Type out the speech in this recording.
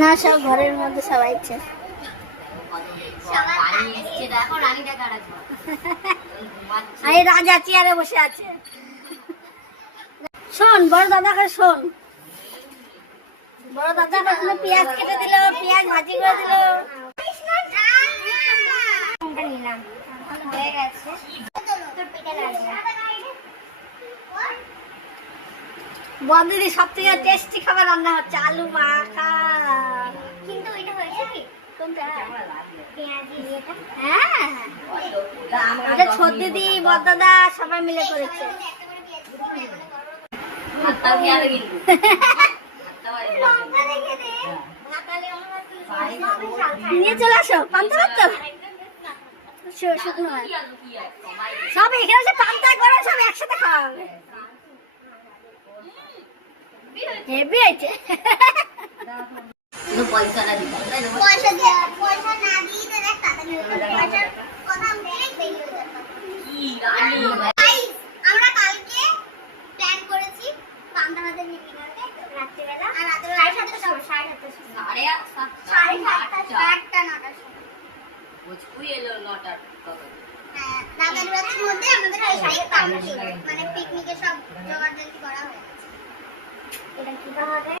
না সব ঘরের মধ্যে সবাই আছে। আরে রাজা চেয়ারে বসে আছে। শোন বড় দাদাকে শোন, বড় দাদা প্রথমে পেঁয়াজ কেটে দিল, পেঁয়াজ ভাজি করে দিল। বন্ধুদি সব থেকে টেস্টি খাবার রান্না হচ্ছে আলু মাখা। কিন্তু এটা হয়েছে কি কোনটা পেঁয়াজি এটা? হ্যাঁ এটা ছোট দিদি বড়দাদা সবাই মিলে করেছে। নিয়ে চলে আসো পান্তা ভাত তো শুকনো সব এখানে সব পান্তা করে সব একসাথে খাওয়া হবে। হেভি আছে। পয়সা না দিয়ে আমরা কালকে প্ল্যান করেছি পান্তা ভাতের নিয়ে রাত্রিবেলা আর রাতের 7:30টার সময় 8:30 রাতের মধ্যে আমাদের মানে পিকনিকের সব জোগাড় করা হয়ে গেছে। এটা কি পাওয়া যায়?